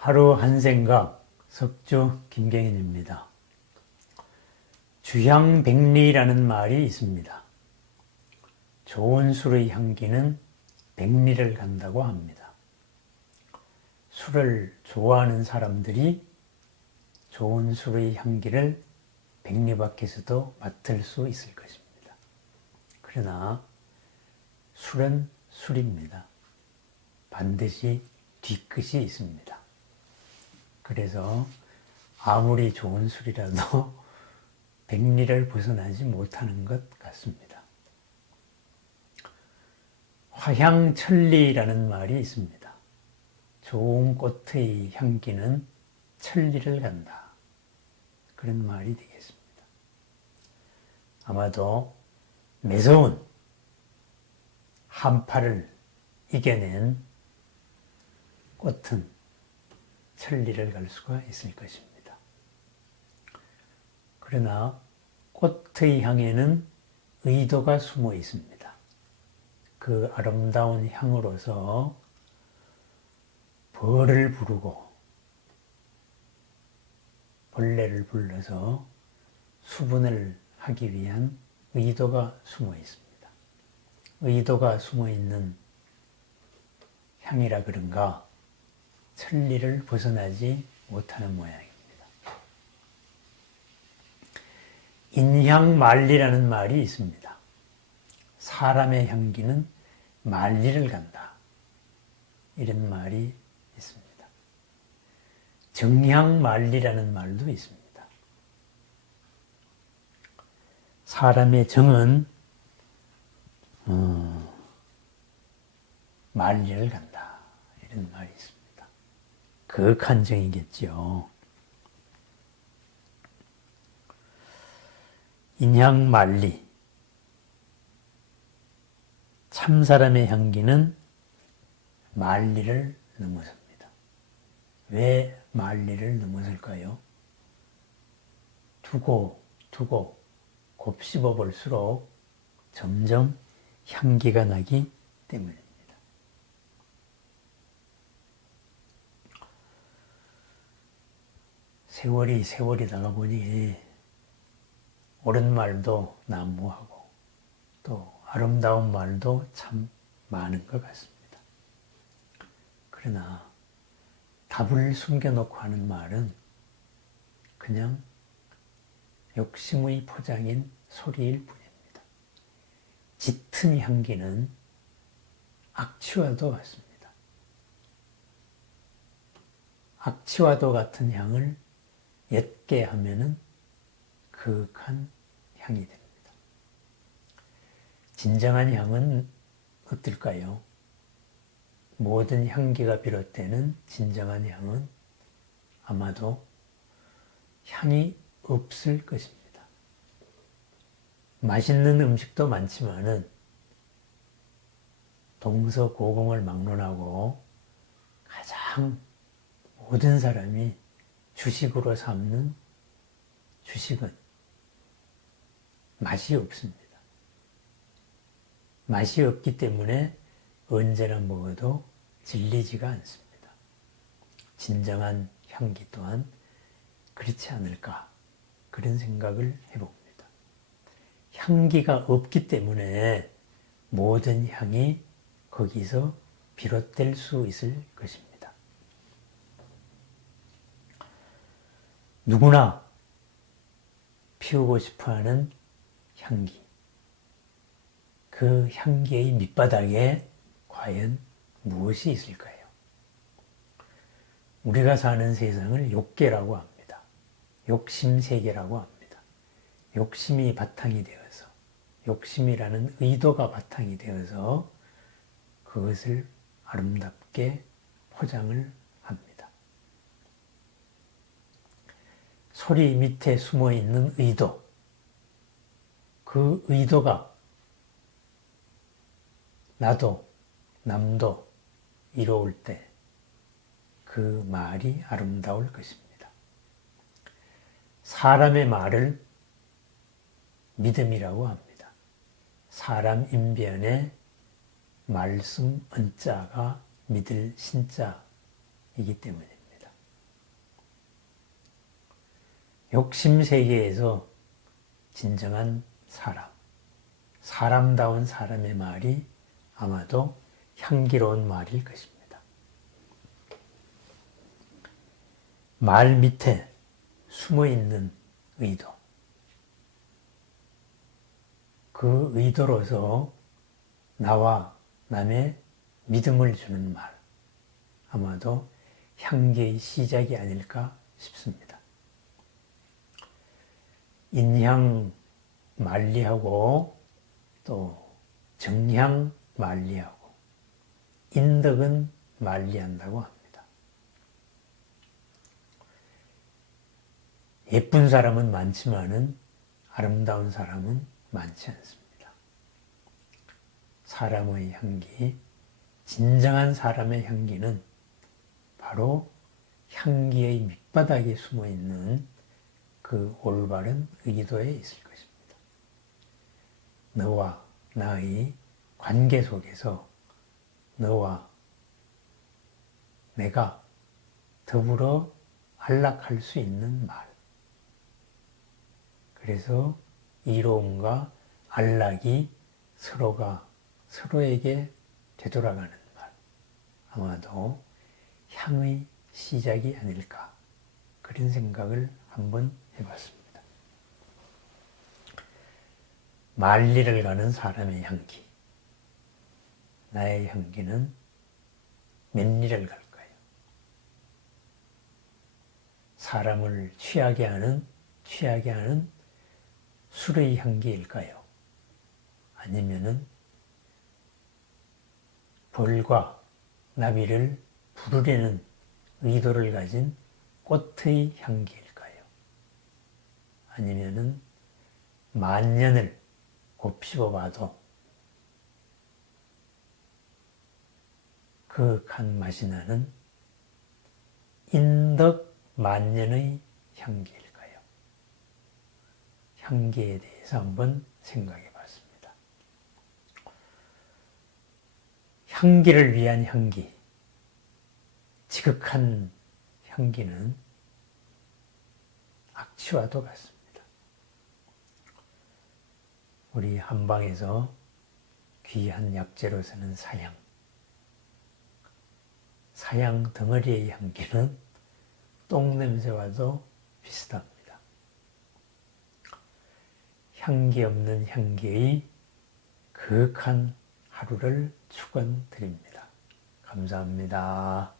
하루 한 생각 석주 김경인입니다. 주향백리라는 말이 있습니다. 좋은 술의 향기는 백리를 간다고 합니다. 술을 좋아하는 사람들이 좋은 술의 향기를 백리 밖에서도 맡을 수 있을 것입니다. 그러나 술은 술입니다. 반드시 뒤끝이 있습니다. 그래서 아무리 좋은 술이라도 백리를 벗어나지 못하는 것 같습니다. 화향천리라는 말이 있습니다. 좋은 꽃의 향기는 천리를 간다. 그런 말이 되겠습니다. 아마도 매서운 한파를 이겨낸 꽃은 천리를 갈 수가 있을 것입니다. 그러나 꽃의 향에는 의도가 숨어 있습니다. 그 아름다운 향으로서 벌을 부르고 벌레를 불러서 수분을 하기 위한 의도가 숨어 있습니다. 의도가 숨어 있는 향이라 그런가 천리를 벗어나지 못하는 모양입니다. 인향만리라는 말이 있습니다. 사람의 향기는 만리를 간다. 이런 말이 있습니다. 정향만리라는 말도 있습니다. 사람의 정은 어, 만리를 간다. 이런 말이 있습니다. 거한 정이겠죠. 인향만리 참사람의 향기는 만리를 넘어섭니다. 왜 만리를 넘어설까요? 두고 두고 곱씹어 볼수록 점점 향기가 나기 때문입니다. 세월이 세월이다가 보니 옳은 말도 난무하고 또 아름다운 말도 참 많은 것 같습니다. 그러나 답을 숨겨놓고 하는 말은 그냥 욕심의 포장인 소리일 뿐입니다. 짙은 향기는 악취와도 같습니다. 악취와도 같은 향을 옅게 하면은 그윽한 향이 됩니다. 진정한 향은 어떨까요? 모든 향기가 비롯되는 진정한 향은 아마도 향이 없을 것입니다. 맛있는 음식도 많지만은 동서고금을 막론하고 가장 모든 사람이 주식으로 삼는 주식은 맛이 없습니다. 맛이 없기 때문에 언제나 먹어도 질리지가 않습니다. 진정한 향기 또한 그렇지 않을까 그런 생각을 해봅니다. 향기가 없기 때문에 모든 향이 거기서 비롯될 수 있을 것입니다. 누구나 피우고 싶어하는 향기. 그 향기의 밑바닥에 과연 무엇이 있을까요? 우리가 사는 세상을 욕계라고 합니다. 욕심 세계라고 합니다. 욕심이 바탕이 되어서 욕심이라는 의도가 바탕이 되어서 그것을 아름답게 포장을 합니다. 소리 밑에 숨어 있는 의도, 그 의도가 나도 남도 이로울 때 그 말이 아름다울 것입니다. 사람의 말을 믿음이라고 합니다. 사람 인변에 말씀 은자가 믿을 신자이기 때문입니다. 욕심 세계에서 진정한 사람, 사람다운 사람의 말이 아마도 향기로운 말일 것입니다. 말 밑에 숨어 있는 의도. 그 의도로서 나와 남의 믿음을 주는 말. 아마도 향기의 시작이 아닐까 싶습니다. 인향 만리하고 또 정향 만리하고 인덕은 만리한다고 합니다. 예쁜 사람은 많지만은 아름다운 사람은 많지 않습니다. 사람의 향기, 진정한 사람의 향기는 바로 향기의 밑바닥에 숨어 있는 그 올바른 의도에 있을 것입니다. 너와 나의 관계 속에서 너와 내가 더불어 안락할 수 있는 말. 그래서 이로움과 안락이 서로가 서로에게 되돌아가는 말. 아마도 향의 시작이 아닐까. 그런 생각을 한번 해봤습니다. 만리를 가는 사람의 향기. 나의 향기는 몇 리를 갈까요? 사람을 취하게 하는, 취하게 하는 술의 향기일까요? 아니면은 벌과 나비를 부르려는 의도를 가진 꽃의 향기일까요? 아니면은 만년을 곱씹어 봐도 그한 맛이 나는 인덕 만년의 향기일까요? 향기에 대해서 한번 생각해 봤습니다. 향기를 위한 향기, 지극한 향기는 악취와도 같습니다. 우리 한방에서 귀한 약재로 쓰는 사양, 사양 덩어리의 향기는 똥냄새와도 비슷합니다. 향기 없는 향기의 그윽한 하루를 축원드립니다. 감사합니다.